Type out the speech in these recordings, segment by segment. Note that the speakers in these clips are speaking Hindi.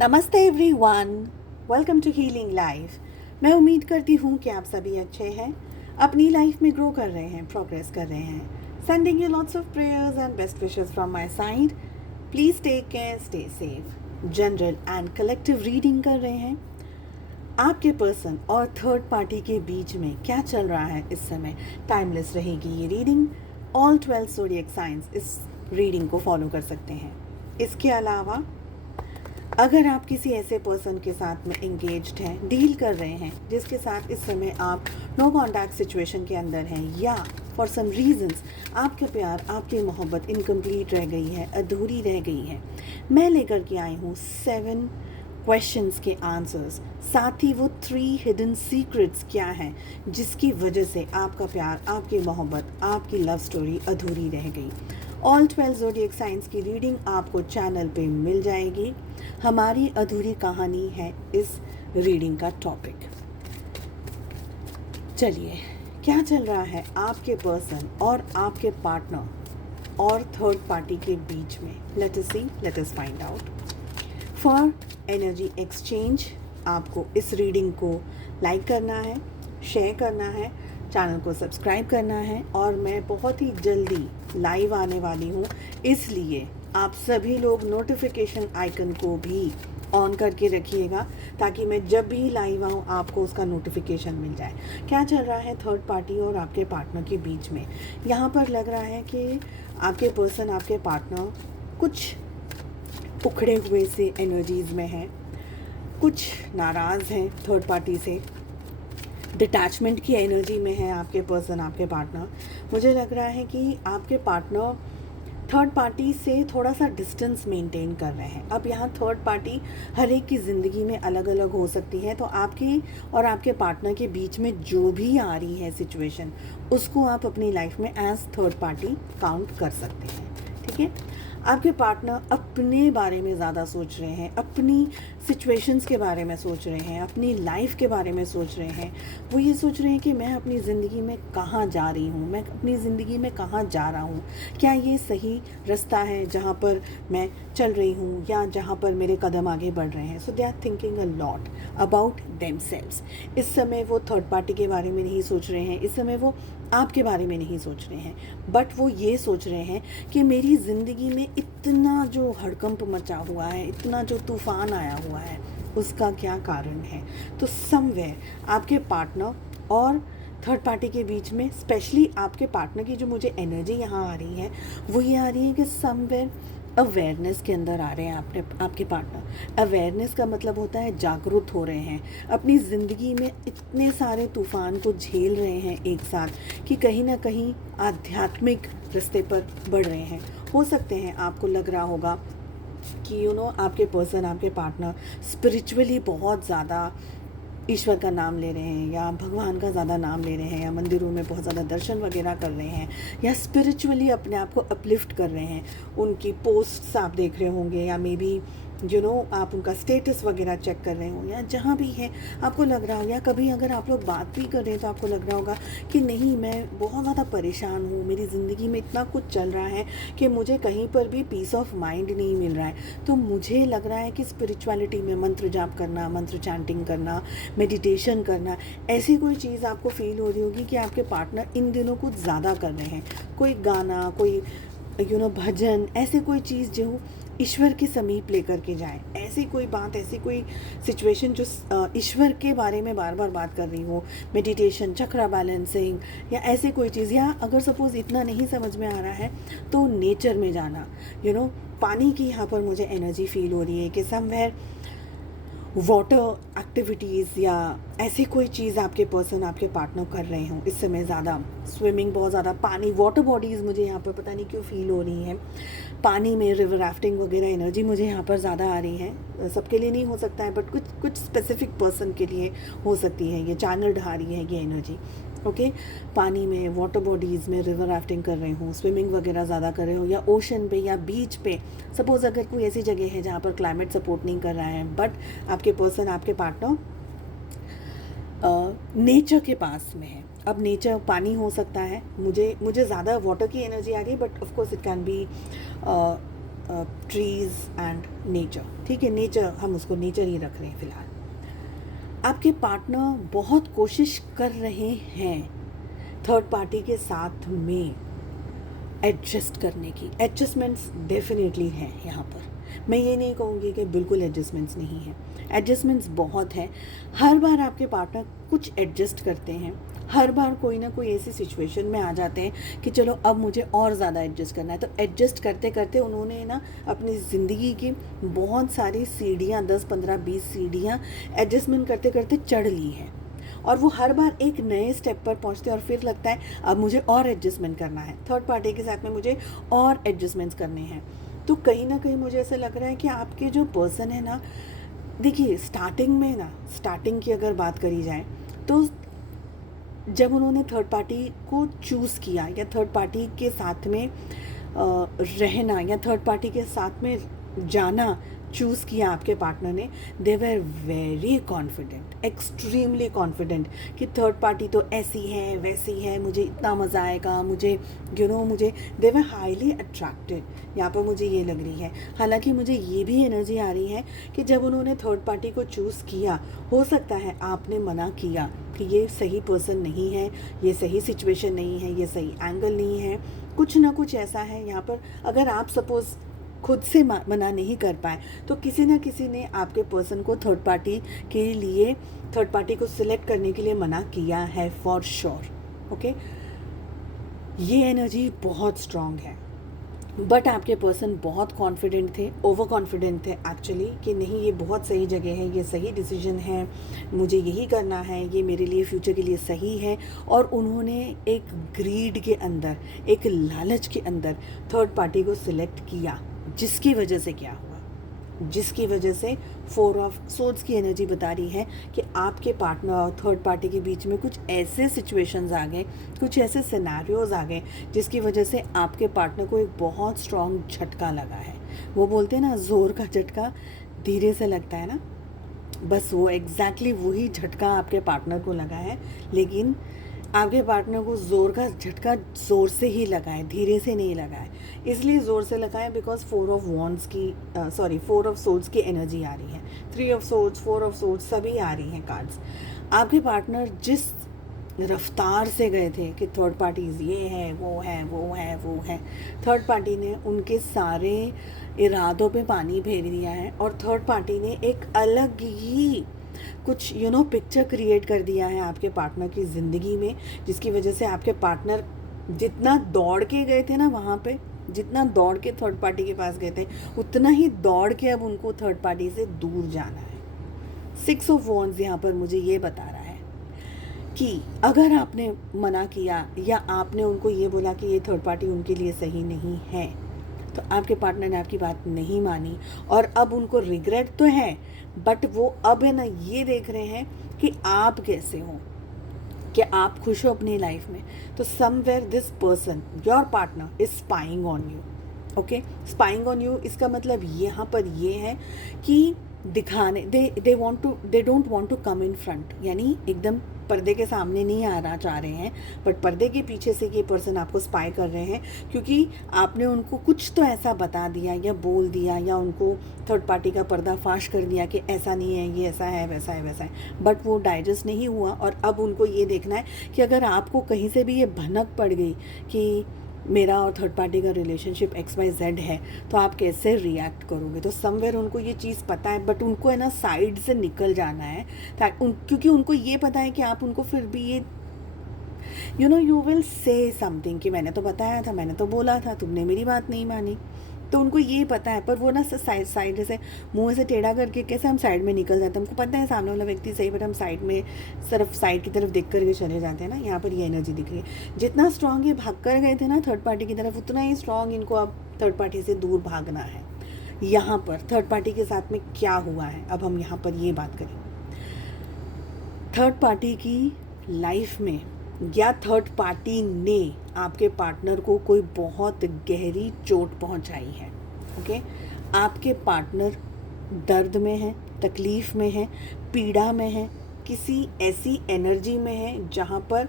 नमस्ते everyone, welcome to healing life. मैं उम्मीद करती हूँ कि आप सभी अच्छे हैं, अपनी लाइफ में ग्रो कर रहे हैं, प्रोग्रेस कर रहे हैं। Sending you lots of prayers and best wishes from my side. Please take care, stay safe. General and collective reading कर रहे हैं। आपके पर्सन और थर्ड पार्टी के बीच में क्या चल रहा है इस समय। टाइमलेस रहेगी ये रीडिंग। ऑल 12 ज़ोडिएक साइंस इस रीडिंग को फॉलो कर सकते हैं। इसके अलावा अगर आप किसी ऐसे पर्सन के साथ में एंगेज्ड हैं, डील कर रहे हैं, जिसके साथ इस समय आप नो कॉन्टैक्ट सिचुएशन के अंदर हैं, या फॉर सम रीजंस आपके प्यार, आपकी मोहब्बत इनकम्प्लीट रह गई है, अधूरी रह गई है, मैं लेकर के आई हूँ 7 क्वेश्चंस के आंसर्स, साथ ही वो 3 हिडन सीक्रेट्स क्या हैं जिसकी वजह से आपका प्यार, आपकी मोहब्बत, आपकी लव स्टोरी अधूरी रह गई। ऑल 12 ज़ोडिएक साइंस की रीडिंग आपको चैनल पे मिल जाएगी। हमारी अधूरी कहानी है इस रीडिंग का टॉपिक। चलिए, क्या चल रहा है आपके पर्सन और आपके पार्टनर और थर्ड पार्टी के बीच में। Let us see, let us find out. For energy exchange आपको इस रीडिंग को लाइक करना है, शेयर करना है, चैनल को सब्सक्राइब करना है, और मैं बहुत ही जल्दी लाइव आने वाली हूँ, इसलिए आप सभी लोग नोटिफिकेशन आइकन को भी ऑन करके रखिएगा ताकि मैं जब भी लाइव आऊँ आपको उसका नोटिफिकेशन मिल जाए। क्या चल रहा है थर्ड पार्टी और आपके पार्टनर के बीच में। यहाँ पर लग रहा है कि आपके पर्सन, आपके पार्टनर कुछ उखड़े हुए से एनर्जीज़ में है, कुछ नाराज़ हैं थर्ड पार्टी से, डिटैचमेंट की एनर्जी में है आपके पर्सन, आपके पार्टनर। मुझे लग रहा है कि आपके पार्टनर थर्ड पार्टी से थोड़ा सा डिस्टेंस मेंटेन कर रहे हैं। अब यहाँ थर्ड पार्टी हर एक की ज़िंदगी में अलग अलग हो सकती है, तो आपकी और आपके पार्टनर के बीच में जो भी आ रही है सिचुएशन, उसको आप अपनी लाइफ में एज थर्ड पार्टी काउंट कर सकते हैं। ठीक है, आपके पार्टनर अपने बारे में ज़्यादा सोच रहे हैं, अपनी सिचुएशंस के बारे में सोच रहे हैं, अपनी लाइफ के बारे में सोच रहे हैं। वो ये सोच रहे हैं कि मैं अपनी ज़िंदगी में कहाँ जा रही हूँ, मैं अपनी ज़िंदगी में कहाँ जा रहा हूँ, क्या ये सही रास्ता है जहाँ पर मैं चल रही हूँ या जहाँ पर मेरे कदम आगे बढ़ रहे हैं। So they are thinking a lot about themselves. इस समय वो थर्ड पार्टी के बारे में नहीं सोच रहे हैं, इस समय वो आपके बारे में नहीं सोच रहे हैं, बट वो ये सोच रहे हैं कि मेरी ज़िंदगी में इतना जो हड़कंप मचा हुआ है, इतना जो तूफ़ान आया हुआ है, उसका क्या कारण है। तो समवेयर आपके पार्टनर और थर्ड पार्टी के बीच में, स्पेशली आपके पार्टनर की जो मुझे एनर्जी यहाँ आ रही है, वो ये आ रही है कि समवेयर अवेयरनेस के अंदर आ रहे हैं आपके पार्टनर। अवेयरनेस का मतलब होता है जागरूक हो रहे हैं, अपनी ज़िंदगी में इतने सारे तूफ़ान को झेल रहे हैं एक साथ कि कहीं ना कहीं आध्यात्मिक रास्ते पर बढ़ रहे हैं। हो सकते हैं आपको लग रहा होगा कि आपके पर्सन, आपके पार्टनर स्पिरिचुअली बहुत ज़्यादा ईश्वर का नाम ले रहे हैं, या भगवान का ज़्यादा नाम ले रहे हैं, या मंदिरों में बहुत ज़्यादा दर्शन वगैरह कर रहे हैं, या स्पिरिचुअली अपने आप को अपलिफ्ट कर रहे हैं। उनकी पोस्ट्स आप देख रहे होंगे, या मे बी आप उनका स्टेटस वगैरह चेक कर रहे हो, या जहाँ भी है आपको लग रहा हो, या कभी अगर आप लोग बात भी कर रहे हैं तो आपको लग रहा होगा कि नहीं, मैं बहुत ज़्यादा परेशान हूँ, मेरी ज़िंदगी में इतना कुछ चल रहा है कि मुझे कहीं पर भी पीस ऑफ माइंड नहीं मिल रहा है। तो मुझे लग रहा है कि स्पिरिचुअलिटी में मंत्र जाप करना, मंत्र चैंटिंग करना, मेडिटेशन करना, ऐसी कोई चीज़ आपको फील हो रही होगी कि आपके पार्टनर इन दिनों कुछ ज़्यादा कर रहे हैं। कोई गाना, कोई भजन, ऐसे कोई चीज़ जो ईश्वर के समीप लेकर के जाए, ऐसी कोई बात, ऐसी कोई सिचुएशन जो ईश्वर के बारे में बार बार बात कर रही हो, मेडिटेशन, चक्रा बैलेंसिंग, या ऐसी कोई चीज़। या अगर सपोज़ इतना नहीं समझ में आ रहा है तो नेचर में जाना, पानी की यहाँ पर मुझे एनर्जी फील हो रही है कि समवेयर वाटर एक्टिविटीज़ या ऐसी कोई चीज़ आपके पर्सन, आपके पार्टनर कर रहे हों इस समय। ज़्यादा स्विमिंग, बहुत ज़्यादा पानी, वाटर बॉडीज़ मुझे यहाँ पर पता नहीं क्यों फील हो रही हैं। पानी में रिवर राफ्टिंग वगैरह एनर्जी मुझे यहाँ पर ज़्यादा आ रही है। सबके लिए नहीं हो सकता है, बट कुछ स्पेसिफिक पर्सन के लिए हो सकती है। ये चैनल ढा रही है ये एनर्जी। ओके, पानी में, वाटर बॉडीज़ में रिवर राफ्टिंग कर रहे हो, स्विमिंग वगैरह ज़्यादा कर रहे हो, या ओशन पे या बीच पे। सपोज़ अगर कोई ऐसी जगह है जहाँ पर क्लाइमेट सपोर्ट नहीं कर रहा है, बट आपके पर्सन, आपके पार्टनर नेचर के पास में है। अब नेचर, पानी हो सकता है, मुझे ज़्यादा वाटर की एनर्जी आ रही है, but of course it can be trees and nature, ठीक है, नेचर, हम उसको नेचर ही रख रहे हैं फिलहाल। आपके पार्टनर बहुत कोशिश कर रहे हैं थर्ड पार्टी के साथ में एडजस्ट करने की। एडजस्टमेंट्स डेफिनेटली हैं यहाँ पर, मैं ये नहीं कहूँगी कि बिल्कुल एडजस्टमेंट्स नहीं हैं, एडजस्टमेंट्स बहुत हैं। हर बार आपके पार्टनर कुछ एडजस्ट करते हैं, हर बार कोई ना कोई ऐसी सिचुएशन में आ जाते हैं कि चलो अब मुझे और ज़्यादा एडजस्ट करना है। तो एडजस्ट करते करते उन्होंने ना अपनी ज़िंदगी की बहुत सारी सीढ़ियाँ, 10 15 20 सीढ़ियाँ एडजस्टमेंट करते करते चढ़ ली हैं, और वो हर बार एक नए स्टेप पर पहुंचते हैं और फिर लगता है अब मुझे और एडजस्टमेंट करना है, थर्ड पार्टी के साथ में मुझे और एडजस्टमेंट्स करने हैं। तो कहीं ना कहीं मुझे ऐसा लग रहा है कि आपके जो पर्सन है ना, देखिए स्टार्टिंग की अगर बात करी जाए तो जब उन्होंने थर्ड पार्टी को चूज़ किया या थर्ड पार्टी के साथ में रहना या थर्ड पार्टी के साथ में जाना चूज़ किया आपके पार्टनर ने, they were very confident, extremely confident कि थर्ड पार्टी तो ऐसी है वैसी है, मुझे इतना मज़ा आएगा, मुझे मुझे दे वर हाईली अट्रैक्टेड। यहाँ पर मुझे ये लग रही है, हालांकि मुझे ये भी एनर्जी आ रही है कि जब उन्होंने थर्ड पार्टी को चूज़ किया, हो सकता है आपने मना किया कि ये सही पर्सन नहीं है, ये सही सिचुएशन नहीं है, ये सही एंगल नहीं है, कुछ ना कुछ ऐसा है यहाँ पर। अगर आप सपोज़ खुद से मना नहीं कर पाए तो किसी न किसी ने आपके पर्सन को थर्ड पार्टी के लिए, थर्ड पार्टी को सिलेक्ट करने के लिए मना किया है फॉर श्योर। ओके, ये एनर्जी बहुत स्ट्रांग है, बट आपके पर्सन बहुत कॉन्फिडेंट थे, ओवर कॉन्फिडेंट थे एक्चुअली, कि नहीं ये बहुत सही जगह है, ये सही डिसीजन है, मुझे यही करना है, ये मेरे लिए फ्यूचर के लिए सही है। और उन्होंने एक ग्रीड के अंदर, एक लालच के अंदर थर्ड पार्टी को सिलेक्ट किया, जिसकी वजह से क्या हुआ, जिसकी वजह से 4 ऑफ सोर्ड्स की एनर्जी बता रही है कि आपके पार्टनर और थर्ड पार्टी के बीच में कुछ ऐसे सिचुएशंस आ गए, कुछ ऐसे सिनेरियोज आ गए जिसकी वजह से आपके पार्टनर को एक बहुत स्ट्रॉन्ग झटका लगा है। वो बोलते हैं ना, ज़ोर का झटका धीरे से लगता है ना, बस वो एग्जैक्टली वही झटका आपके पार्टनर को लगा है, लेकिन आपके पार्टनर को ज़ोर का झटका ज़ोर से ही लगा है, धीरे से नहीं लगा है। इसलिए ज़ोर से लगा है बिकॉज 4 ऑफ सोर्ड्स की एनर्जी आ रही है, 3 ऑफ सोर्ड्स, 4 ऑफ सोर्ड्स सभी आ रही हैं कार्ड्स। आपके पार्टनर जिस रफ्तार से गए थे कि थर्ड पार्टीज़ ये है वो है वो है वो है, थर्ड पार्टी ने उनके सारे इरादों पे पानी फेर दिया है और थर्ड पार्टी ने एक अलग ही कुछ पिक्चर क्रिएट कर दिया है आपके पार्टनर की ज़िंदगी में, जिसकी वजह से आपके पार्टनर जितना दौड़ के गए थे ना वहाँ पे, जितना दौड़ के थर्ड पार्टी के पास गए थे, उतना ही दौड़ के अब उनको थर्ड पार्टी से दूर जाना है। 6 ऑफ वॉन्ड्स यहाँ पर मुझे ये बता रहा है कि अगर आपने मना किया या आपने उनको ये बोला कि ये थर्ड पार्टी उनके लिए सही नहीं है, तो आपके पार्टनर ने आपकी बात नहीं मानी और अब उनको रिग्रेट तो है, बट वो अब है ना ये देख रहे हैं कि आप कैसे हो, कि आप खुश हो अपनी लाइफ में। तो somewhere this person, your partner is spying on you. Okay, spying on you, इसका मतलब यहाँ पर ये है कि दिखाने, they don't want to come in front, यानी एकदम पर्दे के सामने नहीं आना चाह रहे हैं, बट पर्दे के पीछे से ये पर्सन आपको स्पाई कर रहे हैं, क्योंकि आपने उनको कुछ तो ऐसा बता दिया या बोल दिया या उनको थर्ड पार्टी का पर्दाफाश कर दिया कि ऐसा नहीं है, ये ऐसा है वैसा है वैसा है, बट वो डाइजेस्ट नहीं हुआ। और अब उनको ये देखना है कि अगर आपको कहीं से भी ये भनक पड़ गई कि मेरा और थर्ड पार्टी का रिलेशनशिप XYZ है, तो आप कैसे रिएक्ट करोगे। तो समवेयर उनको ये चीज़ पता है, बट उनको है ना साइड से निकल जाना है, क्योंकि उनको ये पता है कि आप उनको फिर भी ये यू विल से समथिंग कि मैंने तो बताया था, मैंने तो बोला था, तुमने मेरी बात नहीं मानी। तो उनको ये पता है, पर वो ना साइड से मुँह से टेढ़ा करके कैसे हम साइड में निकल जाते हैं। हमको पता है सामने वाला व्यक्ति सही, बट हम साइड में सिर्फ साइड की तरफ देख करके चले जाते हैं ना। यहाँ पर ये एनर्जी दिख रही है, जितना स्ट्रॉन्ग ये भाग कर गए थे ना थर्ड पार्टी की तरफ, उतना ही स्ट्रॉन्ग इनको अब थर्ड पार्टी से दूर भागना है। यहाँ पर थर्ड पार्टी के साथ में क्या हुआ है, अब हम यहाँ पर ये बात करें। थर्ड पार्टी की लाइफ में या थर्ड पार्टी ने आपके पार्टनर को कोई बहुत गहरी चोट पहुंचाई है। ओके, आपके पार्टनर दर्द में है, तकलीफ़ में है, पीड़ा में है, किसी ऐसी एनर्जी में है जहां पर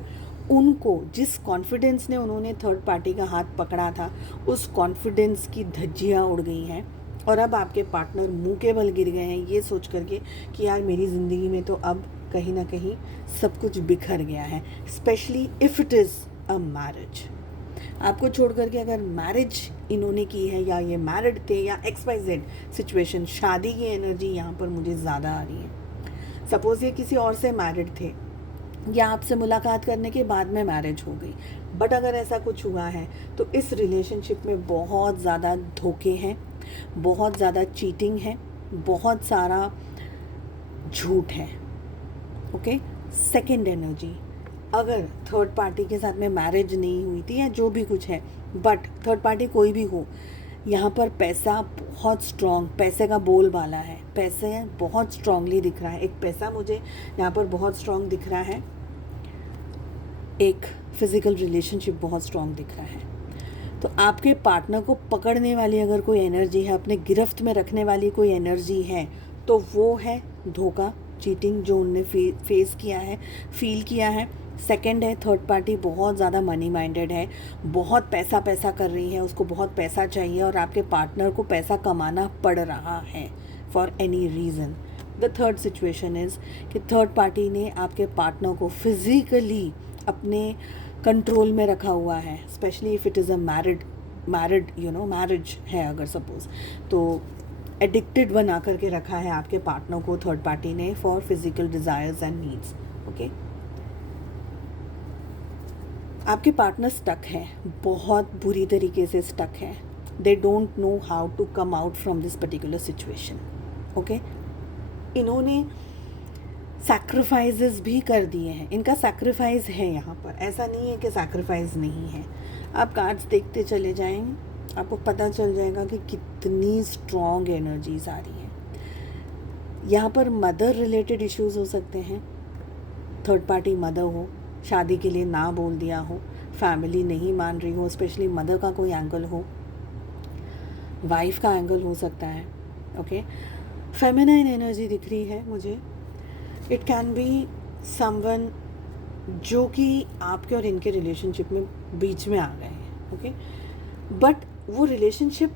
उनको जिस कॉन्फिडेंस ने उन्होंने थर्ड पार्टी का हाथ पकड़ा था, उस कॉन्फिडेंस की धज्जियाँ उड़ गई हैं और अब आपके पार्टनर मुंह के बल गिर गए हैं ये सोच करके कि यार मेरी ज़िंदगी में तो अब कहीं ना कहीं सब कुछ बिखर गया है, specially if it is a marriage. आपको छोड़ करके अगर मैरिज इन्होंने की है या ये मैरिड थे या XYZ सिचुएशन, शादी की एनर्जी यहाँ पर मुझे ज़्यादा आ रही है। सपोज़ ये किसी और से मैरिड थे या आपसे मुलाकात करने के बाद में मैरिज हो गई, बट अगर ऐसा कुछ हुआ है तो इस रिलेशनशिप में बहुत ज़्यादा धोखे हैं, बहुत ज़्यादा चीटिंग है, बहुत सारा झूठ है। ओके, सेकंड एनर्जी, अगर थर्ड पार्टी के साथ में मैरिज नहीं हुई थी या जो भी कुछ है, बट थर्ड पार्टी कोई भी हो, यहाँ पर पैसा बहुत स्ट्रॉन्ग, पैसे का बोलबाला है, पैसे बहुत स्ट्रांगली दिख रहा है। एक पैसा मुझे यहाँ पर बहुत स्ट्रॉन्ग दिख रहा है, एक फिज़िकल रिलेशनशिप बहुत स्ट्रॉन्ग दिख रहा है। तो आपके पार्टनर को पकड़ने वाली अगर कोई एनर्जी है, अपने गिरफ्त में रखने वाली कोई एनर्जी है, तो वो है धोखा, चीटिंग, जो उनने फेस किया है, फील किया है। सेकंड है, थर्ड पार्टी बहुत ज़्यादा मनी माइंडेड है, बहुत पैसा पैसा कर रही है, उसको बहुत पैसा चाहिए और आपके पार्टनर को पैसा कमाना पड़ रहा है for any reason. The third situation is कि थर्ड पार्टी ने आपके पार्टनर को फिज़िकली अपने कंट्रोल में रखा हुआ है, specially if it is a marriage है अगर सपोज़, तो एडिक्टेड बना करके रखा है आपके पार्टनर को थर्ड पार्टी ने for physical desires and needs. Okay, आपके पार्टनर स्टक है, बहुत बुरी तरीके से स्टक है, they don't know how to come out from this particular situation. Okay, इन्होंने सैक्रिफाइसेस भी कर दिए हैं, इनका सैक्रिफाइस है यहाँ पर, ऐसा नहीं है कि सैक्रिफाइस नहीं है। आप कार्ड्स देखते चले जाएंगे, आपको पता चल जाएगा कि कितनी स्ट्रॉन्ग एनर्जीज आ रही हैं। यहाँ पर मदर रिलेटेड इश्यूज हो सकते हैं, थर्ड पार्टी मदर हो, शादी के लिए ना बोल दिया हो, फैमिली नहीं मान रही हो, स्पेशली मदर का कोई एंगल हो, वाइफ का एंगल हो सकता है। ओके, फेमिनाइन एनर्जी दिख रही है मुझे, इट कैन बी समवन जो कि आपके और इनके रिलेशनशिप में बीच में आ गए हैं। ओके, बट वो रिलेशनशिप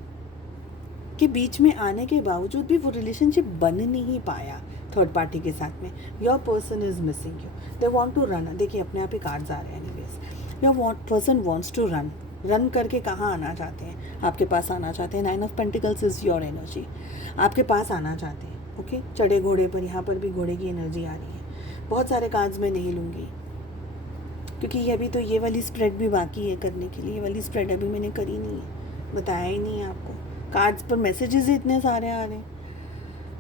के बीच में आने के बावजूद भी वो रिलेशनशिप बन नहीं पाया थर्ड पार्टी के साथ में। Your person is missing you, they want to run. देखिए अपने आप ही कार्ड्स आ रहे हैं। Anyways, your person wants to run करके कहाँ आना चाहते हैं? आपके पास आना चाहते हैं। 9 of pentacles is your energy, आपके पास आना चाहते हैं। ओके, चढ़े घोड़े पर, यहाँ पर भी घोड़े की एनर्जी आ रही है। बहुत सारे कार्ड्स मैं नहीं लूँगी क्योंकि ये अभी तो ये वाली स्प्रेड भी बाकी है करने के लिए। ये वाली स्प्रेड अभी मैंने करी नहीं है, बताया ही नहीं है आपको। कार्ड्स पर मैसेजेस इतने सारे आ रहे हैं।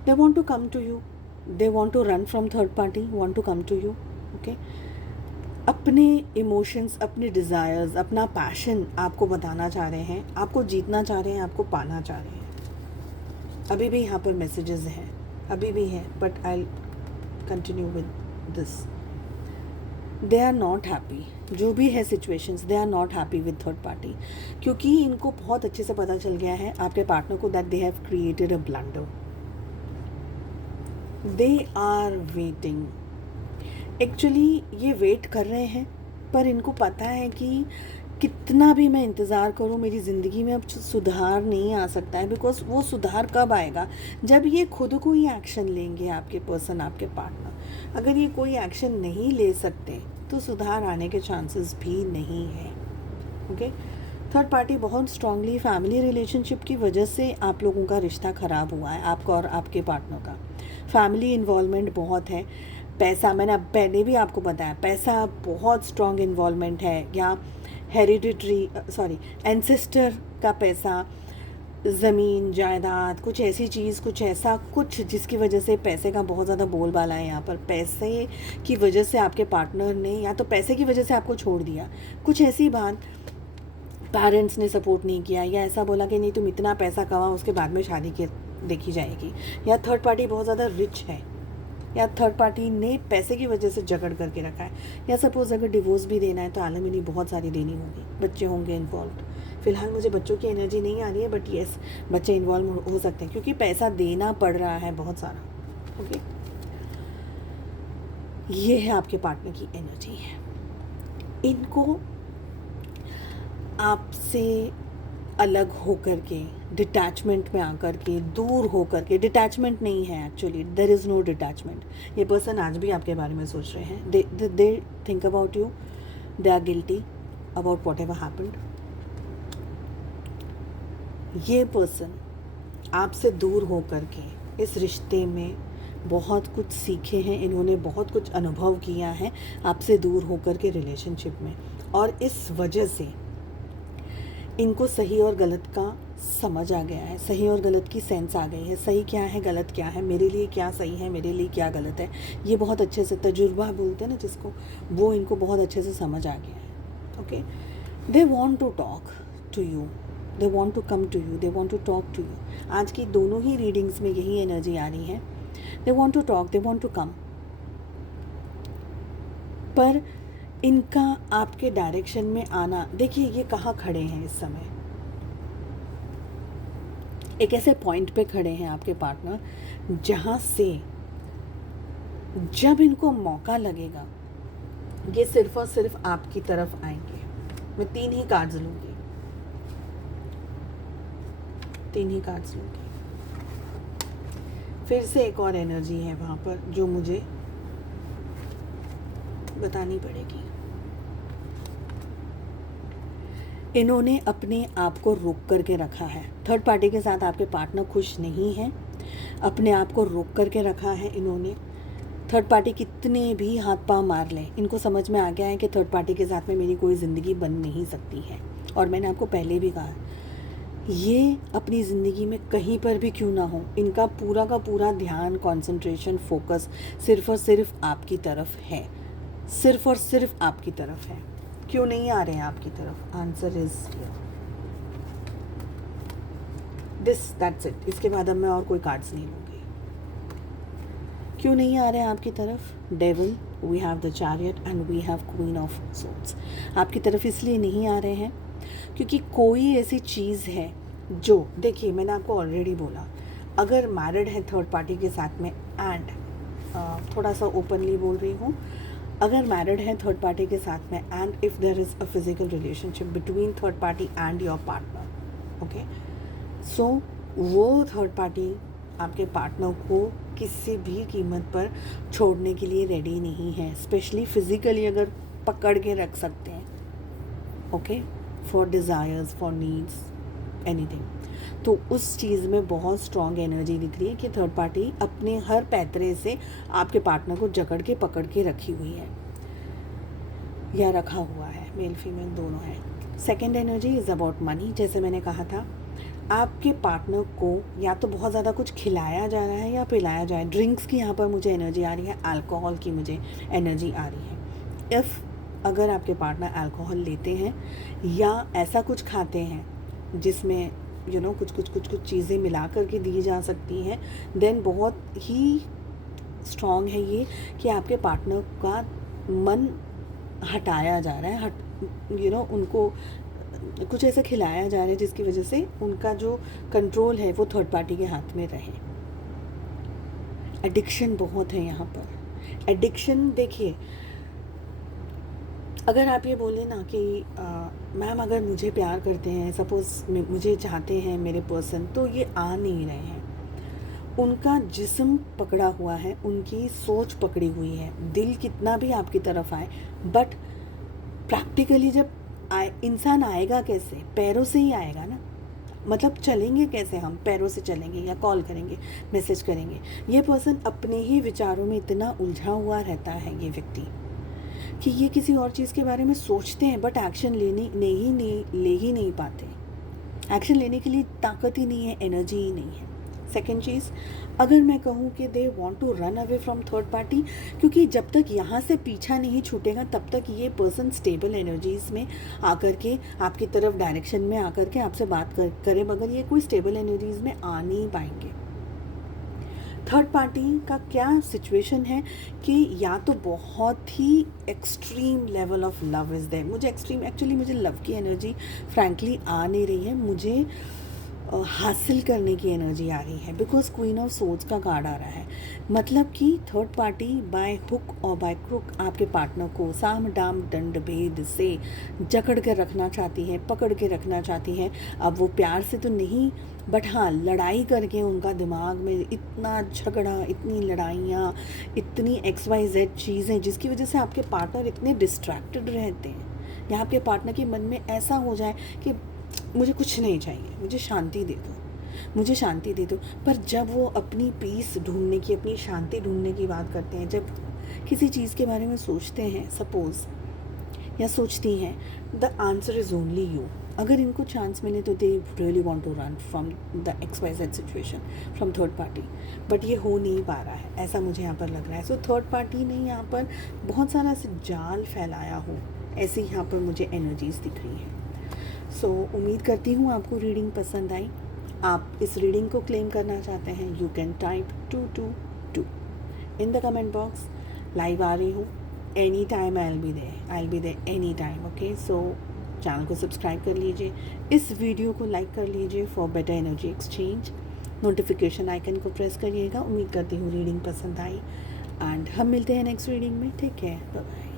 They want to come to you, they want to run from third party, want to come to you. Okay, अपने इमोशंस, अपने डिज़ायर्स, अपना पैशन आपको बताना चाह रहे हैं, आपको जीतना चाह रहे हैं, आपको पाना चाह रहे हैं। अभी भी यहाँ पर मैसेजेस हैं, अभी भी है, but I continue with this. They are not happy, जो भी है situations, they are not happy with third party, क्योंकि इनको बहुत अच्छे से पता चल गया है आपके पार्टनर को that they have created a blunder. They are waiting, actually ये वेट कर रहे हैं, पर इनको पता है कि कितना भी मैं इंतज़ार करूं मेरी ज़िंदगी में अब सुधार नहीं आ सकता है। बिकॉज वो सुधार कब आएगा? जब ये खुद को ही एक्शन लेंगे। आपके पर्सन, आपके पार्टनर अगर ये कोई एक्शन नहीं ले सकते तो सुधार आने के चांसेस भी नहीं हैं। ओके, थर्ड पार्टी बहुत स्ट्रांगली फैमिली रिलेशनशिप की वजह से आप लोगों का रिश्ता ख़राब हुआ है, आपका और आपके पार्टनर का। फैमिली इन्वॉल्वमेंट बहुत है, पैसा, मैंने अब पहले भी आपको बताया, पैसा बहुत स्ट्रॉन्ग इन्वॉल्वमेंट है, या एंसेस्टर का पैसा, ज़मीन जायदाद, कुछ ऐसी चीज़, कुछ ऐसा कुछ जिसकी वजह से पैसे का बहुत ज़्यादा बोलबाला है यहाँ पर। पैसे की वजह से आपके पार्टनर ने, या तो पैसे की वजह से आपको छोड़ दिया, कुछ ऐसी बात, पेरेंट्स ने सपोर्ट नहीं किया, या ऐसा बोला कि नहीं तुम इतना पैसा कमाओ उसके बाद में शादी की देखी जाएगी, या थर्ड पार्टी बहुत ज़्यादा रिच है, या थर्ड पार्टी ने पैसे की वजह से झगड़ करके रखा है, या सपोज़ अगर डिवोर्स भी देना है तो एलिमनी बहुत सारी देनी होगी, बच्चे होंगे इन्वॉल्व। फिलहाल मुझे बच्चों की एनर्जी नहीं आ रही है, बट येस बच्चे इन्वॉल्व हो सकते हैं क्योंकि पैसा देना पड़ रहा है बहुत सारा। ओके, ये है आपके पार्टनर की एनर्जी है। इनको आपसे अलग होकर के, डिटैचमेंट में आकर के, दूर होकर के, डिटैचमेंट नहीं है actually, there is no detachment. ये पर्सन आज भी आपके बारे में सोच रहे हैं, they think about you, they are guilty about whatever happened. ये पर्सन आपसे दूर होकर के इस रिश्ते में बहुत कुछ सीखे हैं, इन्होंने बहुत कुछ अनुभव किया है आपसे दूर होकर के रिलेशनशिप में, और इस वजह से इनको सही और गलत का समझ आ गया है, सही और गलत की सेंस आ गई है, सही क्या है गलत क्या है, मेरे लिए क्या सही है मेरे लिए क्या गलत है, ये बहुत अच्छे से, तजुर्बा बोलते हैं ना जिसको, वो इनको बहुत अच्छे से समझ आ गया है। Okay, they want to talk to you, they want to come to you, they want to talk to you. आज की दोनों ही रीडिंग्स में यही एनर्जी आ रही है, they want to talk, they want to come, पर इनका आपके डायरेक्शन में आना, देखिए ये कहाँ खड़े हैं इस समय, एक ऐसे पॉइंट पे खड़े हैं आपके पार्टनर जहाँ से जब इनको मौका लगेगा ये सिर्फ और सिर्फ आपकी तरफ आएंगे। मैं 3 ही कार्ड्स लूँगी, 3 ही कार्ड्स लूँगी। फिर से एक और एनर्जी है वहाँ पर जो मुझे बतानी पड़ेगी। इन्होंने अपने आप को रोक करके रखा है, थर्ड पार्टी के साथ आपके पार्टनर खुश नहीं है, अपने आप को रोक करके रखा है इन्होंने। थर्ड पार्टी कितने भी हाथ पांव मार लें, इनको समझ में आ गया है कि थर्ड पार्टी के साथ में मेरी कोई ज़िंदगी बन नहीं सकती है। और मैंने आपको पहले भी कहा, ये अपनी ज़िंदगी में कहीं पर भी क्यों ना हो, इनका पूरा का पूरा ध्यान, कंसंट्रेशन, फोकस सिर्फ और सिर्फ आपकी तरफ है, सिर्फ और सिर्फ आपकी तरफ है। क्यों नहीं आ रहे हैं आपकी तरफ? Answer is this, that's it. इसके बाद अब मैं और कोई कार्ड्स नहीं लूँगी। क्यों नहीं आ रहे हैं आपकी तरफ? Devil, we have the chariot and we have queen of swords. आपकी तरफ इसलिए नहीं आ रहे हैं क्योंकि कोई ऐसी चीज़ है जो, देखिए मैंने आपको ऑलरेडी बोला, अगर मैरिड है थर्ड पार्टी के साथ में, एंड थोड़ा सा ओपनली बोल रही हूँ, अगर मैरिड है थर्ड पार्टी के साथ में and if there is a physical relationship between third party and your partner, okay, so वो थर्ड पार्टी आपके पार्टनर को किसी भी कीमत पर छोड़ने के लिए रेडी नहीं है, स्पेशली फिजिकली अगर पकड़ के रख सकते हैं, okay, for desires, for needs, anything, तो उस चीज़ में बहुत स्ट्रॉन्ग एनर्जी दिख रही है कि थर्ड पार्टी अपने हर पैतरे से आपके पार्टनर को जकड़ के पकड़ के रखी हुई है या रखा हुआ है, मेल फीमेल दोनों है। Second energy is about money. जैसे मैंने कहा था, आपके पार्टनर को या तो बहुत ज़्यादा कुछ खिलाया जा रहा है या पिलाया जा रहा है। ड्रिंक्स की यहाँ पर मुझे एनर्जी आ रही है, अल्कोहल की मुझे एनर्जी आ रही है। अगर आपके पार्टनर अल्कोहल लेते हैं या ऐसा कुछ खाते हैं जिसमें कुछ चीज़ें मिला करके दी जा सकती हैं, देन बहुत ही स्ट्रॉन्ग है ये कि आपके पार्टनर का मन हटाया जा रहा है, उनको कुछ ऐसा खिलाया जा रहा है जिसकी वजह से उनका जो कंट्रोल है वो थर्ड पार्टी के हाथ में रहे। एडिक्शन बहुत है यहाँ पर। एडिक्शन, देखिए अगर आप ये बोलें ना कि मैम अगर मुझे प्यार करते हैं, सपोज़ मुझे चाहते हैं मेरे पर्सन, तो ये आ नहीं रहे हैं। उनका जिस्म पकड़ा हुआ है, उनकी सोच पकड़ी हुई है, दिल कितना भी आपकी तरफ आए, बट प्रैक्टिकली जब इंसान आएगा कैसे? पैरों से ही आएगा ना, मतलब चलेंगे कैसे? हम पैरों से चलेंगे या कॉल करेंगे, मैसेज करेंगे। ये पर्सन अपने ही विचारों में इतना उलझा हुआ रहता है ये व्यक्ति कि ये किसी और चीज़ के बारे में सोचते हैं बट एक्शन ले ही नहीं पाते। एक्शन लेने के लिए ताकत ही नहीं है, एनर्जी ही नहीं है। सेकेंड चीज़, अगर मैं कहूँ कि they want to run away from third party, क्योंकि जब तक यहाँ से पीछा नहीं छूटेगा तब तक ये पर्सन स्टेबल एनर्जीज़ में आकर के आपकी तरफ डायरेक्शन में आकर के आपसे बात करे, मगर ये कोई स्टेबल एनर्जीज़ में आ नहीं पाएंगे। थर्ड पार्टी का क्या सिचुएशन है कि या तो बहुत ही extreme level of love is there. मुझे एक्चुअली मुझे लव की एनर्जी फ्रैंकली आ नहीं रही है। मुझे हासिल करने की एनर्जी आ रही है, बिकॉज क्वीन ऑफ सोर्ड्स का कार्ड आ रहा है। मतलब कि थर्ड पार्टी बाय हुक और बाय क्रुक आपके पार्टनर को साम दाम दंड भेद से जकड़ कर रखना चाहती है, पकड़ के रखना चाहती है। अब वो प्यार से तो नहीं, बट हाँ लड़ाई करके उनका दिमाग में इतना झगड़ा, इतनी लड़ाइयाँ, इतनी XYZ चीज़ें, जिसकी वजह से आपके पार्टनर इतने डिस्ट्रैक्टेड रहते हैं, या आपके पार्टनर के मन में ऐसा हो जाए कि मुझे कुछ नहीं चाहिए, मुझे शांति दे दो, मुझे शांति दे दो। पर जब वो अपनी पीस ढूंढने की, अपनी शांति ढूंढने की बात करते हैं, जब किसी चीज़ के बारे में सोचते हैं सपोज़, या सोचती हैं, the answer is only you. अगर इनको चांस मिले तो they really want to run from the XYZ situation, from third party, but ये हो नहीं पा रहा है, ऐसा मुझे यहाँ पर लग रहा है। सो थर्ड पार्टी ने यहाँ पर बहुत सारा ऐसे जाल फैलाया हो, ऐसी यहाँ पर मुझे एनर्जीज दिख रही हैं। सो उम्मीद करती हूँ आपको रीडिंग पसंद आई। आप इस रीडिंग को क्लेम करना चाहते हैं, you can type 222 in the comment box. Live आ रही हूँ any time, I will be there any time. Okay, so channel को सब्सक्राइब कर लीजिए, इस वीडियो को लाइक कर लीजिए for better energy exchange, notification icon को प्रेस करिएगा। उम्मीद करती हूँ रीडिंग पसंद आई, एंड हम मिलते हैं नेक्स्ट रीडिंग में। Take care, bye bye.